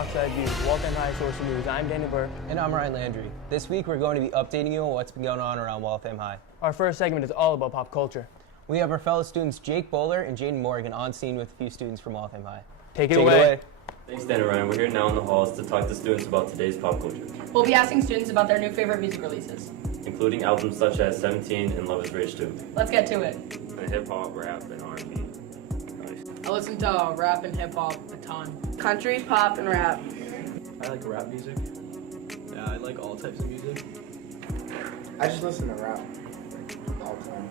Hawkside View, Waltham High Social News. I'm Danny Burke. And I'm Ryan Landry. This week we're going to be updating you on what's been going on around Waltham High. Our first segment is all about pop culture. We have our fellow students Jake Bowler and Jaden Morgan on scene with a few students from Waltham High. Take it away. Thanks, Dan and Ryan. We're here now in the halls to talk to students about today's pop culture, We'll be asking students about their new favorite music releases. including albums such as 17 and Love is Rage 2. Let's get to it. And hip-hop, rap, and R&B. I listen to rap and hip hop a ton. Country, pop, and rap. I like rap music. Yeah, I like all types of music. I just listen to rap all the time.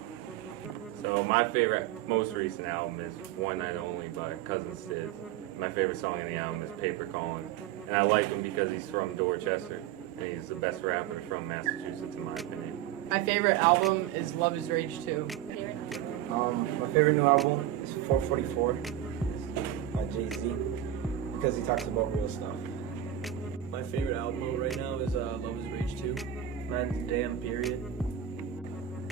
So my favorite, most recent album is One Night Only by Cousin Sid. My favorite song in the album is Paper Calling. And I like him because he's from Dorchester, and he's the best rapper from Massachusetts in my opinion. My favorite album is Love is Rage 2. My favorite new album is 444 by Jay-Z because he talks about real stuff. My favorite album right now is Love is Rage 2. Mine's Damn Period.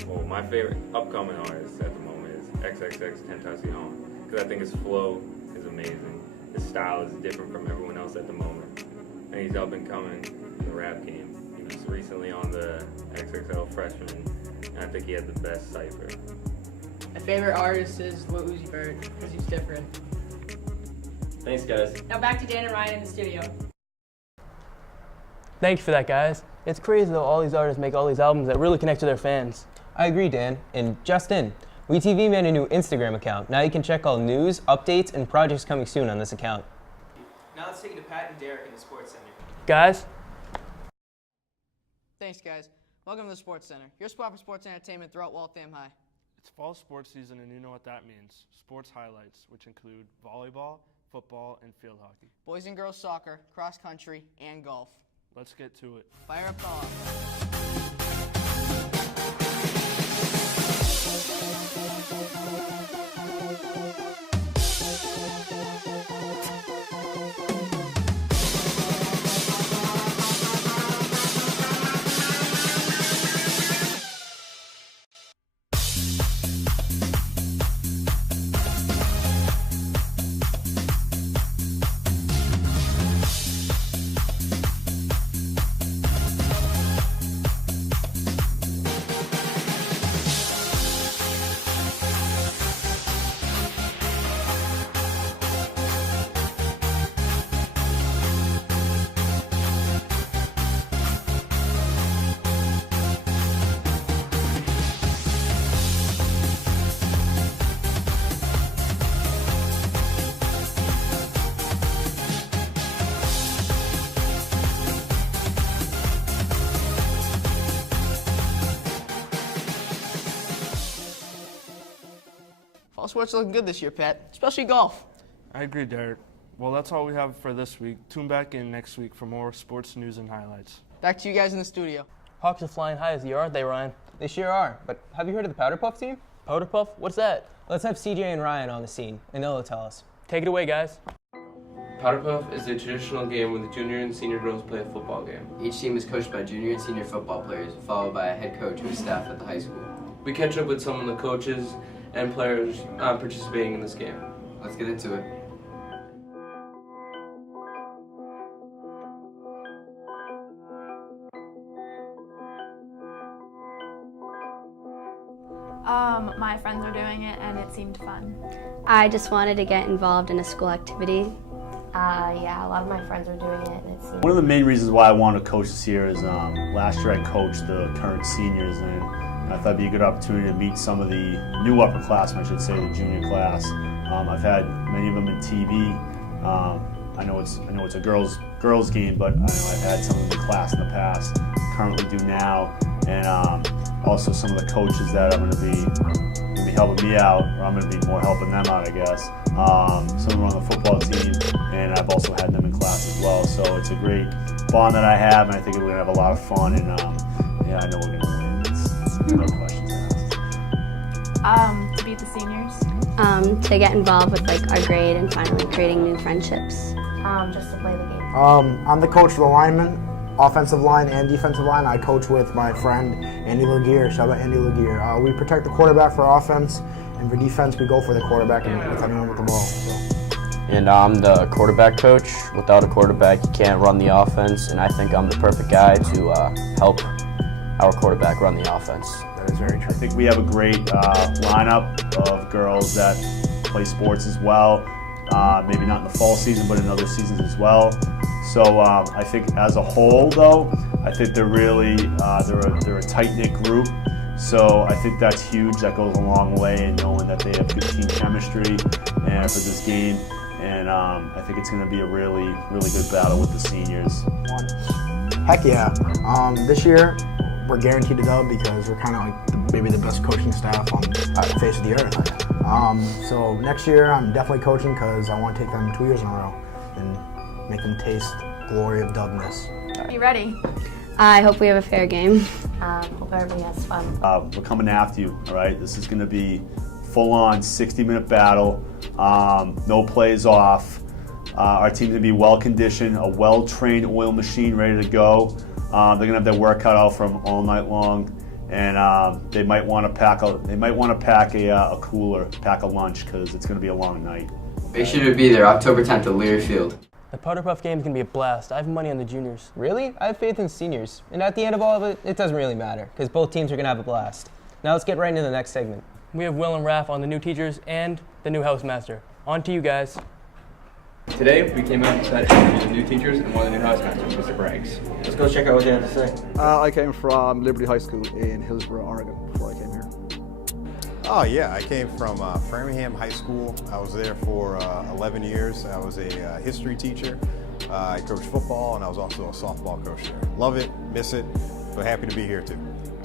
Well, my favorite upcoming artist at the moment is XXX Tentacion, because I think his flow is amazing. His style is different from everyone else at the moment, and he's up and coming in the rap game. He was recently on the XXL Freshman, and I think he had the best cipher. My favorite artist is Lil Uzi Vert because he's different. Thanks, guys. Now back to Dan and Ryan in the studio. Thank you for that, guys. It's crazy though all these artists make all these albums that really connect to their fans. I agree, Dan. And just in, WeTV made a new Instagram account. Now you can check all news, updates, and projects coming soon on this account. Now let's take it to Pat and Derek in the Sports Center. Guys, Thanks, guys. Welcome to the Sports Center, your spot for sports entertainment throughout Waltham High. It's fall sports season, and you know what that means. Sports highlights, which include volleyball, football, and field hockey. Boys and girls soccer, cross country, and golf. Let's get to it. Fire up the off. Fall sports are looking good this year, Pat, especially golf. I agree, Derek. Well, that's all we have for this week. Tune back in next week for more sports news and highlights. Back to you guys in the studio. Hawks are flying high as the year, aren't they, Ryan? They sure are. But have you heard of the Powderpuff team? Powderpuff? What's that? Let's have CJ and Ryan on the scene, and they'll tell us. Take it away, guys. Powderpuff is a traditional game where the junior and senior girls play a football game. Each team is coached by junior and senior football players, followed by a head coach who is staff at the high school. We catch up with some of the coaches and players participating in this game. Let's get into it. My friends are doing it and it seemed fun. I just wanted to get involved in a school activity. Yeah, a lot of my friends are doing it and it seemed One of the main reasons why I wanted to coach this year is last year I coached the current seniors, and I thought it'd be a good opportunity to meet some of the new upperclassmen, I should say, the junior class. I've had many of them in TV. I know it's a girls game, but I know I've had some of the class in the past, currently do now, and also some of the coaches that I'm going to be helping me out, or I'm going to be more helping them out, I guess. Some are on the football team, and I've also had them in class as well. So it's a great bond that I have, and I think we're going to have a lot of fun. And yeah, I know we're going to win. It's no questions asked. to beat the seniors. To get involved with like our grade and finally creating new friendships. Just to play the game. I'm the coach for the linemen, offensive line and defensive line. I coach with my friend Andy Laguerre. Shout out Andy Laguerre. We protect the quarterback for offense, and for defense we go for the quarterback and with anyone with the ball. So. and I'm the quarterback coach. Without a quarterback, you can't run the offense, and I think I'm the perfect guy to help our quarterback run the offense. That is very true. I think we have a great lineup of girls that play sports as well. Maybe not in the fall season, but in other seasons as well. So I think as a whole, though, I think they're really they're a tight-knit group. So I think that's huge. That goes a long way in knowing that they have good team chemistry and for this game. And I think it's going to be a really good battle with the seniors. Heck yeah! This year we're guaranteed a dub because we're kind of like maybe the best coaching staff on the face of the earth. So next year I'm definitely coaching because I want to take them 2 years in a row and make them taste the glory of dubness. Are you ready? I hope we have a fair game. Hope everybody has fun. We're coming after you, all right? This is going to be full-on 60-minute battle, no plays off. Our team's going to be well-conditioned, a well-trained oil machine ready to go. They're going to have their work cut out from all night long, and they might want to pack a cooler, pack a lunch, because it's going to be a long night. Make sure to be there October 10th at Leary Field. The Powderpuff game is going to be a blast. I have money on the juniors. Really? I have faith in seniors. And at the end of all of it, it doesn't really matter, because both teams are going to have a blast. Now let's get right into the next segment. We have Will and Raph on the new teachers and the new housemaster. On to you guys. Today, we came out and decided to interview the new teachers and one of the new housemasters, Mr. Braggs. Let's go check out what they have to say. I came from Liberty High School in Hillsboro, Oregon, before I came here. Oh yeah, I came from Framingham High School. I was there for 11 years. I was a history teacher. I coached football, and I was also a softball coach there. Love it, miss it, but happy to be here too.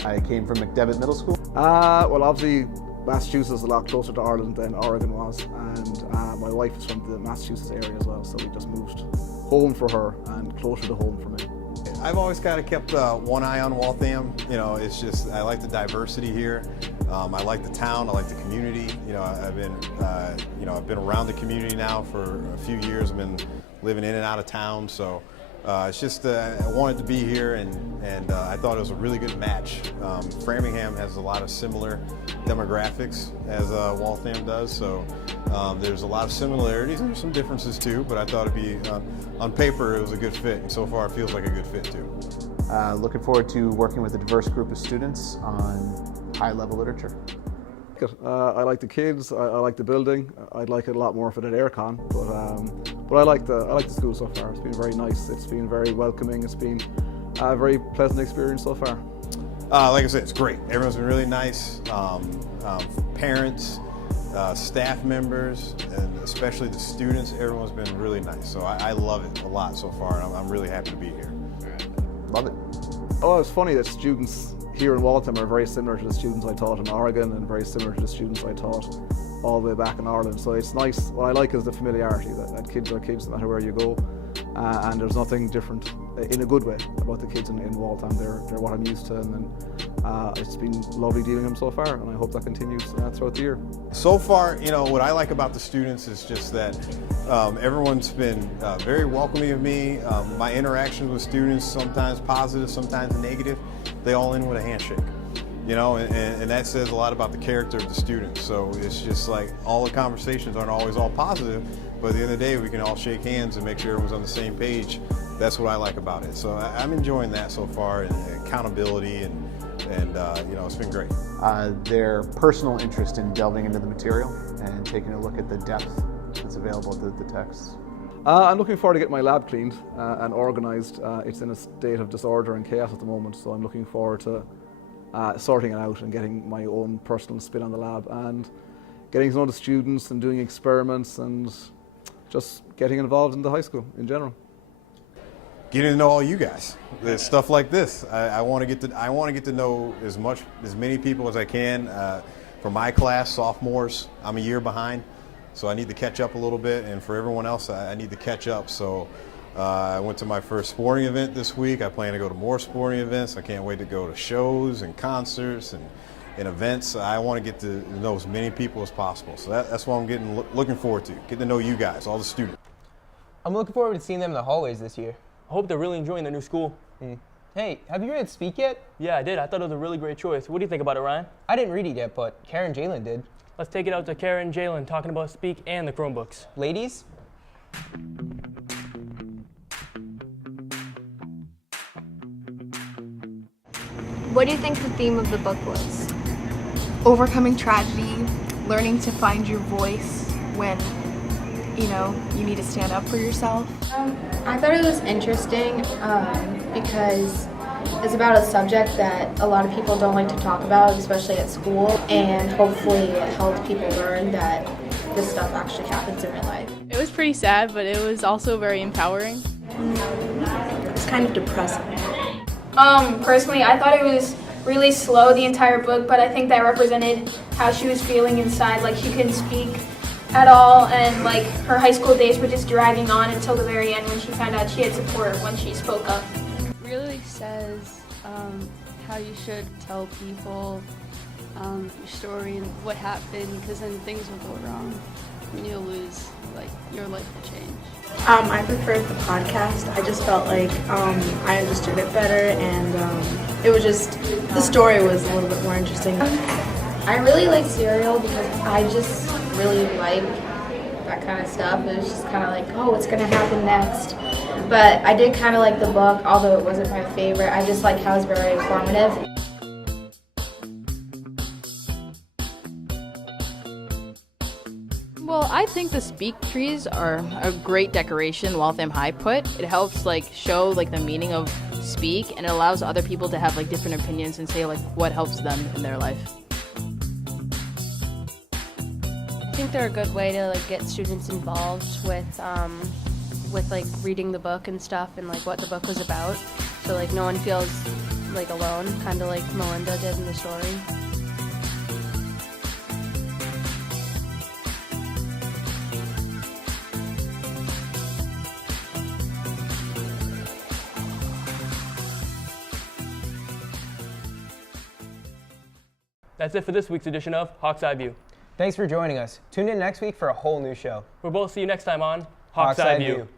I came from McDevitt Middle School. Well, obviously, Massachusetts is a lot closer to Ireland than Oregon was, and my wife is from the Massachusetts area as well, so we just moved home for her and closer to home for me. I've always kind of kept one eye on Waltham. You know, it's just I like the diversity here. I like the town. I like the community. You know, I've been around the community now for a few years. I've been living in and out of town, so it's just I wanted to be here, and I thought it was a really good match. Framingham has a lot of similar demographics as Waltham does, so there's a lot of similarities. There's some differences too, but I thought it'd be on paper it was a good fit, and so far it feels like a good fit too. Looking forward to working with a diverse group of students on high-level literature. I like the kids. I like the building. I'd like it a lot more if it had aircon, but I like the school so far. It's been very nice. It's been very welcoming. It's been a very pleasant experience so far. Like I said, it's great. Everyone's been really nice. Parents, staff members, and especially the students, everyone's been really nice. So I love it a lot so far, and I'm really happy to be here. Love it. Oh, it's funny that students here in Waltham are very similar to the students I taught in Oregon and very similar to the students I taught all the way back in Ireland. So it's nice. What I like is the familiarity, that kids are kids no matter where you go. And there's nothing different, in a good way, about the kids in Waltham. They're what I'm used to, and it's been lovely dealing with them so far, and I hope that continues throughout the year. So far, you know, what I like about the students is just that everyone's been very welcoming of me. My interactions with students, sometimes positive, sometimes negative, they all end with a handshake. You know, and that says a lot about the character of the students. So it's just like all the conversations aren't always all positive, but at the end of the day, we can all shake hands and make sure everyone's on the same page. That's what I like about it. So I'm enjoying that so far, and accountability, and you know, it's been great. Their personal interest in delving into the material and taking a look at the depth that's available at the texts. I'm looking forward to getting my lab cleaned and organised. It's in a state of disorder and chaos at the moment, so I'm looking forward to sorting it out and getting my own personal spin on the lab and getting to know the students and doing experiments and just getting involved in the high school in general. Getting to know all you guys. There's stuff like this. I want to get to know as many people as I can. For my class, sophomores, I'm a year behind, so I need to catch up a little bit. And for everyone else, I need to catch up. So I went to my first sporting event this week. I plan to go to more sporting events. I can't wait to go to shows and concerts and events. I want to get to know as many people as possible. So that's what I'm looking forward to, getting to know you guys, all the students. I'm looking forward to seeing them in the hallways this year. I hope they're really enjoying their new school. Hey, have you read Speak yet? Yeah, I did. I thought it was a really great choice. What do you think about it, Ryan? I didn't read it yet, but Karen and Jalen did. Let's take it out to Karen and Jalen talking about Speak and the Chromebooks. Ladies? What do you think the theme of the book was? Overcoming tragedy, learning to find your voice when, you need to stand up for yourself. I thought it was interesting because it's about a subject that a lot of people don't like to talk about, especially at school, and hopefully it helps people learn that this stuff actually happens in real life. It was pretty sad, but it was also very empowering. It's kind of depressing. Personally, I thought it was really slow, the entire book, but I think that represented how she was feeling inside. Like, she couldn't speak at all, and like her high school days were just dragging on until the very end when she found out she had support when she spoke up. It really says how you should tell people your story and what happened, because then things will go wrong and you'll lose your life will change. I preferred the podcast. I just felt like I understood it better, and it was just, the story was a little bit more interesting. I really like Serial because I just really like that kind of stuff. It was just kind of like, oh, what's going to happen next? But I did kind of like the book, although it wasn't my favorite. I just like how it's very informative. Well, I think the speak trees are a great decoration Waltham High put. It helps show the meaning of speak, and it allows other people to have different opinions and say what helps them in their life. I think they're a good way to get students involved with reading the book and stuff and what the book was about. So no one feels alone, kind of like Melinda did in the story. That's it for this week's edition of Hawk's Eye View. Thanks for joining us. Tune in next week for a whole new show. We'll both see you next time on Hawk's Eye View.